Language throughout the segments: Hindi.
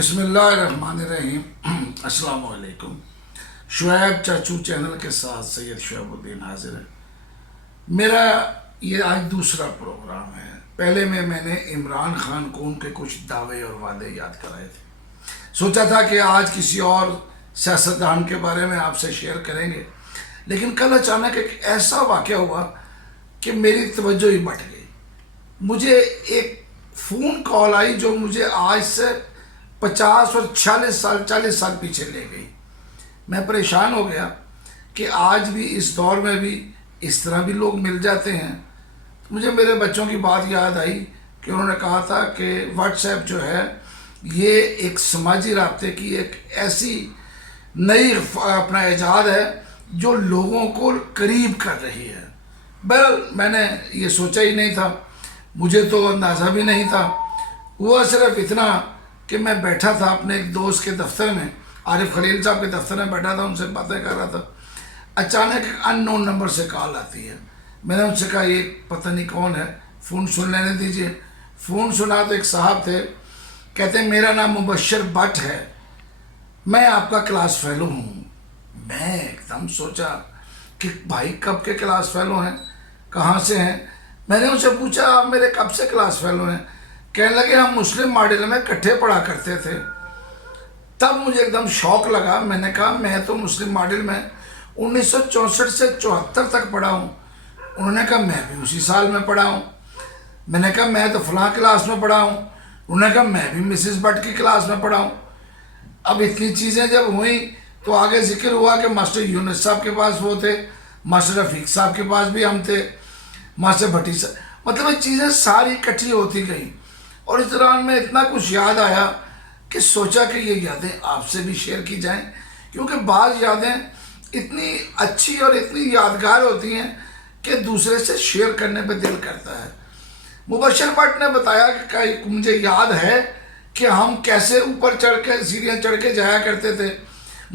बिस्मिल्लाहिर्रहमानिर्रहीम। अस्सलाम वालेकुम। शुएब चाचू चैनल के साथ सैयद शुएबुद्दीन हाजिर है। मेरा ये आज दूसरा प्रोग्राम है। पहले में मैंने इमरान खान को उनके कुछ दावे और वादे याद कराए थे। सोचा था कि आज किसी और सियासतदान के बारे में आपसे शेयर करेंगे, लेकिन कल अचानक एक ऐसा वाक़या हुआ कि मेरी तवज्जो ही बट गई। मुझे एक फ़ोन कॉल आई जो मुझे आज से 50 और 40 साल पीछे ले गई। मैं परेशान हो गया कि आज भी इस दौर में भी इस तरह भी लोग मिल जाते हैं। मुझे मेरे बच्चों की बात याद आई कि उन्होंने कहा था कि व्हाट्सएप जो है ये एक समाजी राब्ते की एक ऐसी नई अपना ईजाद है जो लोगों को करीब कर रही है। बहरहाल मैंने ये सोचा ही नहीं था, मुझे तो अंदाज़ा भी नहीं था। हुआ सिर्फ इतना कि मैं बैठा था अपने एक दोस्त के दफ्तर में, आरिफ खलील साहब के दफ्तर में बैठा था, उनसे बातें कर रहा था। अचानक एक अननोन नंबर से कॉल आती है। मैंने उनसे कहा ये पता नहीं कौन है, फ़ोन सुन लेने दीजिए। फ़ोन सुना तो एक साहब थे, कहते हैं मेरा नाम मुबशर भट्ट है, मैं आपका क्लास फेलो हूँ। मैं एकदम सोचा कि भाई कब के क्लास फेलो हैं, कहाँ से हैं। मैंने उनसे पूछा आप मेरे कब से क्लास फेलो हैं। कहने लगे हम मुस्लिम मॉडल में इकट्ठे पढ़ा करते थे। तब मुझे एकदम शौक लगा। मैंने कहा मैं तो मुस्लिम मॉडल में 1964 से 74 तक पढ़ा हूँ। उन्होंने कहा मैं भी उसी साल में पढ़ा हूँ। मैंने कहा मैं तो फलां क्लास में पढ़ा हूँ। उन्होंने कहा मैं भी मिसेस भट्ट की क्लास में पढ़ा हूँ। अब इतनी चीज़ें जब हुई तो आगे जिक्र हुआ कि मास्टर यूनुस साहब के पास वो थे, मास्टर रफ़ीक साहब के पास भी हम थे, मास्टर भट्टी साहब, मतलब ये चीज़ें सारी इकट्ठी होती गई। और इस दौरान में इतना कुछ याद आया कि सोचा कि ये यादें आपसे भी शेयर की जाएं, क्योंकि बाज़ यादें इतनी अच्छी और इतनी यादगार होती हैं कि दूसरे से शेयर करने पे दिल करता है। मुबशर भट्ट ने बताया कि मुझे याद है कि हम कैसे ऊपर चढ़ के सीढ़ियाँ चढ़ के जाया करते थे,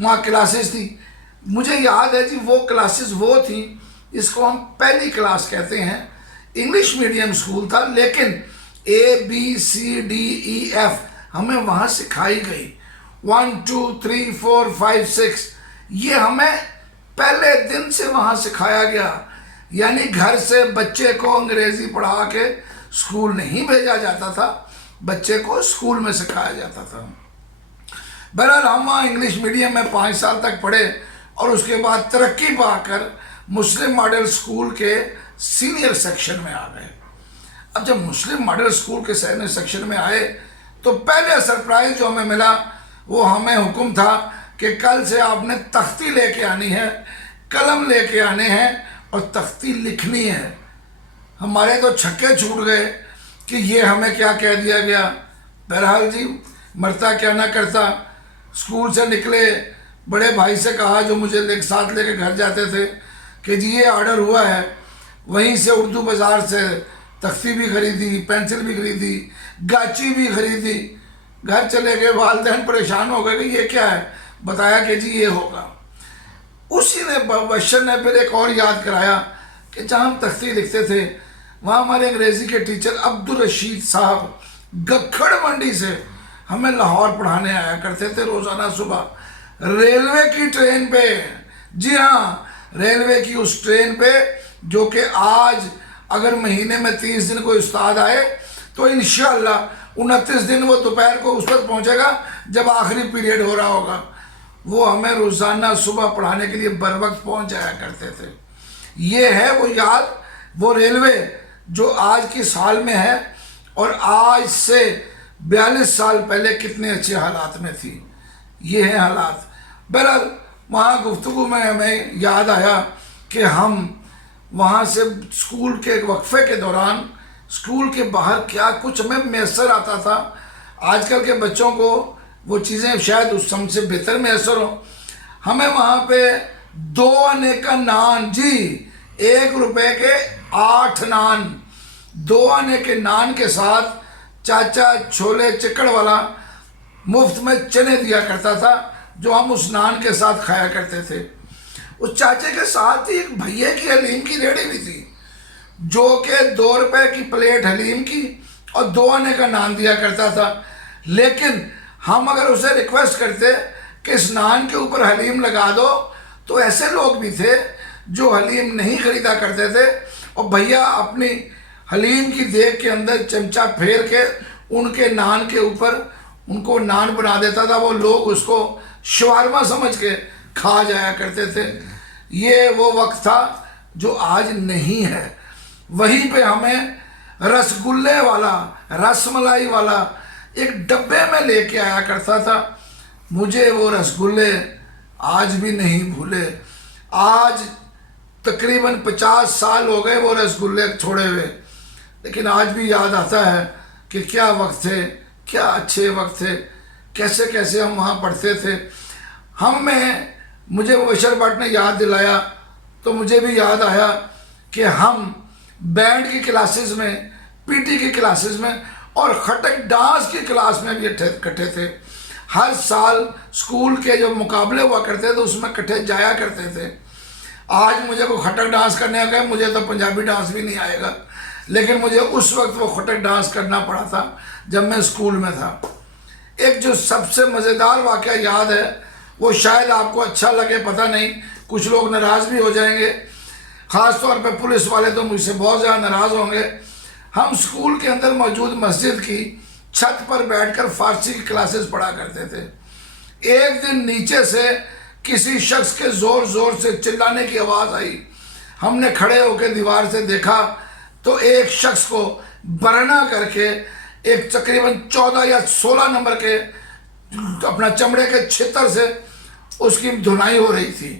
वहाँ क्लासेस थी। मुझे याद है जी वो क्लासेस वो थी इसको हम पहली क्लास कहते हैं। इंग्लिश मीडियम स्कूल था, लेकिन ABCDEF हमें वहाँ सिखाई गई। 1 2 3 4 5 6 ये हमें पहले दिन से वहाँ सिखाया गया। यानी घर से बच्चे को अंग्रेज़ी पढ़ा के स्कूल नहीं भेजा जाता था, बच्चे को स्कूल में सिखाया जाता था। बहरहाल हम वहाँ इंग्लिश मीडियम में 5 साल तक पढ़े और उसके बाद तरक्की पाकर मुस्लिम मॉडल स्कूल के सीनियर सेक्शन में आ गए। अब जब मुस्लिम मॉडल स्कूल के सीनियर सेक्शन में आए तो पहले सरप्राइज जो हमें मिला वो हमें हुक्म था कि कल से आपने तख्ती लेके आनी है, कलम लेके आने हैं और तख्ती लिखनी है। हमारे तो छक्के छूट गए कि ये हमें क्या कह दिया गया। बहरहाल जी मरता क्या ना करता, स्कूल से निकले, बड़े भाई से कहा जो मुझे साथ लेके घर जाते थे कि जी ये ऑर्डर हुआ है। वहीं से उर्दू बाज़ार से तख्ती भी खरीदी, पेंसिल भी खरीदी, गाची भी खरीदी। घर चले गए, वालिदैन परेशान हो गए कि ये क्या है। बताया कि जी ये होगा। उसी ने बशर ने फिर एक और याद कराया कि जहाँ हम तख्ती लिखते थे वहाँ हमारे अंग्रेज़ी के टीचर अब्दुल रशीद साहब गखड़ मंडी से हमें लाहौर पढ़ाने आया करते थे रोज़ाना सुबह रेलवे की ट्रेन पे। जी हाँ, रेलवे की उस ट्रेन पे जो कि आज अगर महीने में 30 दिन कोई उस्ताद आए तो इंशाअल्लाह 29 दिन वो दोपहर को उस पर पहुँचेगा जब आखिरी पीरियड हो रहा होगा। वो हमें रोज़ाना सुबह पढ़ाने के लिए बर वक्त पहुँच जाया करते थे। ये है वो याद, वो रेलवे जो आज की साल में है और आज से 42 साल पहले कितने अच्छे हालात में थी। ये है हालात। बहरहाल वहाँ गुफ्तगू में हमें याद आया कि हम वहाँ से स्कूल के वक्फे के दौरान स्कूल के बाहर क्या कुछ हमें मैसर आता था। आजकल के बच्चों को वो चीज़ें शायद उस समय से बेहतर मैसर हो। हमें वहाँ पे 2 आने का नान, जी 1 रुपए के 8 नान, 2 आने के नान के साथ चाचा छोले चिकड़ वाला मुफ्त में चने दिया करता था जो हम उस नान के साथ खाया करते थे। उस चाचे के साथ ही एक भैया की हलीम की रेहड़ी भी थी जो कि 2 रुपए की प्लेट हलीम की और 2 आने का नान दिया करता था। लेकिन हम अगर उसे रिक्वेस्ट करते कि स्नान के ऊपर हलीम लगा दो, तो ऐसे लोग भी थे जो हलीम नहीं खरीदा करते थे और भैया अपनी हलीम की देग के अंदर चमचा फेर के उनके नान के ऊपर उनको नान बना देता था। वो लोग उसको शवारमा समझ के खा जाया करते थे। ये वो वक्त था जो आज नहीं है। वहीं पे हमें रसगुल्ले वाला, रसमलाई वाला एक डब्बे में लेके आया करता था। मुझे वो रसगुल्ले आज भी नहीं भूले। आज तकरीबन 50 साल हो गए वो रसगुल्ले छोड़े हुए, लेकिन आज भी याद आता है कि क्या वक्त थे, क्या अच्छे वक्त थे, कैसे कैसे हम वहाँ पढ़ते थे। मुझे मुबशर भट्ट ने याद दिलाया तो मुझे भी याद आया कि हम बैंड की क्लासेस में, पीटी की क्लासेस में और खटक डांस की क्लास में भी इकट्ठे थे। हर साल स्कूल के जो मुकाबले हुआ करते थे उसमें इकट्ठे जाया करते थे। आज मुझे को खटक डांस करने का है, मुझे तो पंजाबी डांस भी नहीं आएगा, लेकिन मुझे उस वक्त वो खटक डांस करना पड़ा था जब मैं स्कूल में था। एक जो सबसे मज़ेदार वाक़या याद है, वो शायद आपको अच्छा लगे, पता नहीं, कुछ लोग नाराज़ भी हो जाएंगे, ख़ास तौर पे पुलिस वाले तो मुझसे बहुत ज़्यादा नाराज़ होंगे। हम स्कूल के अंदर मौजूद मस्जिद की छत पर बैठकर फ़ारसी की क्लासेस पढ़ा करते थे। एक दिन नीचे से किसी शख्स के ज़ोर ज़ोर से चिल्लाने की आवाज़ आई। हमने खड़े होकर दीवार से देखा तो एक शख्स को बरना करके एक तकरीबन 14 या 16 नंबर के अपना चमड़े के छितर से उसकी धुनाई हो रही थी।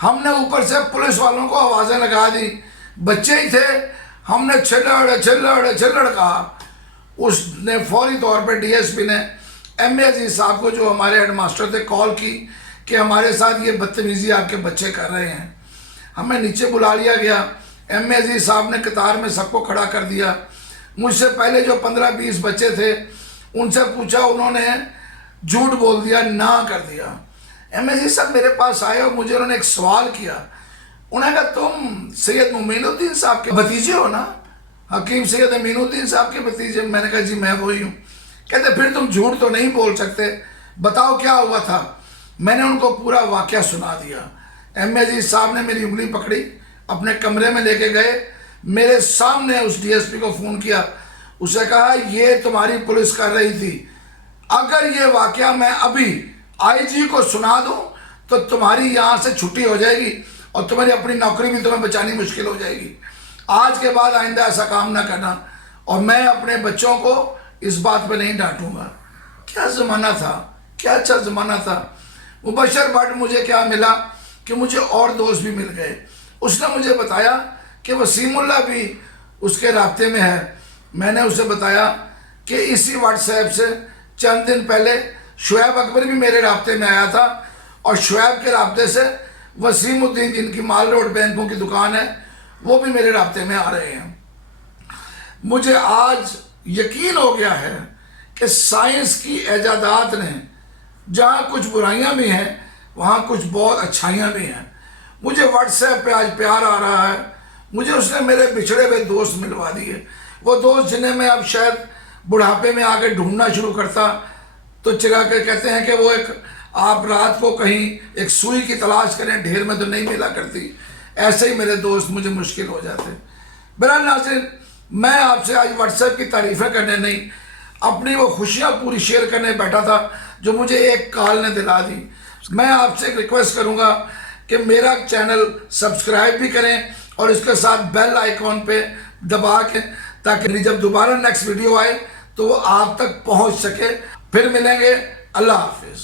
हमने ऊपर से पुलिस वालों को आवाज़ें लगा दी, बच्चे ही थे। हमने छिल्लड़ छिल्लड़ छिल्लड़ कहा। उसने फौरी तौर पर डीएसपी ने एम ए अजीज साहब को, जो हमारे हेडमास्टर थे, कॉल की कि हमारे साथ ये बदतमीज़ी आपके बच्चे कर रहे हैं। हमें नीचे बुला लिया गया। एम ए अजीज साहब ने कतार में सबको खड़ा कर दिया। मुझसे पहले जो 15-20 बच्चे थे उनसे पूछा, उन्होंने झूठ बोल दिया, ना कर दिया। एम ए अजीज साहब मेरे पास आए और मुझे उन्होंने एक सवाल किया। उन्होंने कहा, तुम सैयद मोमिनुद्दीन साहब के भतीजे हो ना, हकीम सैयद अमीनुद्दीन साहब के भतीजे? मैंने कहा जी मैं वही हूँ। कहते फिर तुम झूठ तो नहीं बोल सकते, बताओ क्या हुआ था। मैंने उनको पूरा वाक़या सुना दिया। एम ए अजीज साहब ने मेरी उंगली पकड़ी, अपने कमरे में लेके गए, मेरे सामने उस डीएसपी को फ़ोन किया, उसे कहा ये तुम्हारी पुलिस कर रही थी, अगर ये वाक़या मैं अभी आईजी को सुना दूं तो तुम्हारी यहाँ से छुट्टी हो जाएगी और तुम्हारी अपनी नौकरी भी तुम्हें बचानी मुश्किल हो जाएगी। आज के बाद आइंदा ऐसा काम ना करना, और मैं अपने बच्चों को इस बात पे नहीं डांटूंगा। क्या ज़माना था, क्या अच्छा ज़माना था। मुबशर भट्ट मुझे क्या मिला कि मुझे और दोस्त भी मिल गए। उसने मुझे बताया कि वसीमुल्लाह भी उसके राब्ते में है। मैंने उसे बताया कि इसी व्हाट्सएप से चंद दिन पहले शुएब अकबर भी मेरे राब्ते में आया था, और शुएब के राब्ते से वसीमुद्दीन, जिनकी माल रोड बैंकों की दुकान है, वो भी मेरे राब्ते में आ रहे हैं। मुझे आज यकीन हो गया है कि साइंस की ईजादात ने जहाँ कुछ बुराइयाँ भी हैं वहाँ कुछ बहुत अच्छाइयाँ भी हैं। मुझे व्हाट्सएप पे आज प्यार आ रहा है। मुझे उसने मेरे बिछड़े हुए दोस्त मिलवा दिए, वो दोस्त जिन्हें मैं अब शायद बुढ़ापे में आके ढूंढना शुरू करता तो चिरा के कहते हैं कि वो एक, आप रात को कहीं एक सुई की तलाश करें, ढेर में तो नहीं मिला करती। ऐसे ही मेरे दोस्त मुझे मुश्किल हो जाते। बहरहाल नाज़रीन, मैं आपसे आज व्हाट्सएप की तारीफ़ें करने नहीं, अपनी वो खुशियाँ पूरी शेयर करने बैठा था जो मुझे एक कॉल ने दिला दी। मैं आपसे एक रिक्वेस्ट करूँगा कि मेरा चैनल सब्सक्राइब भी करें और इसके साथ बेल आइकॉन पे दबा के, ताकि जब दोबारा नेक्स्ट वीडियो आए तो वो आप तक पहुँच सके। फिर मिलेंगे। अल्लाह हाफिज़।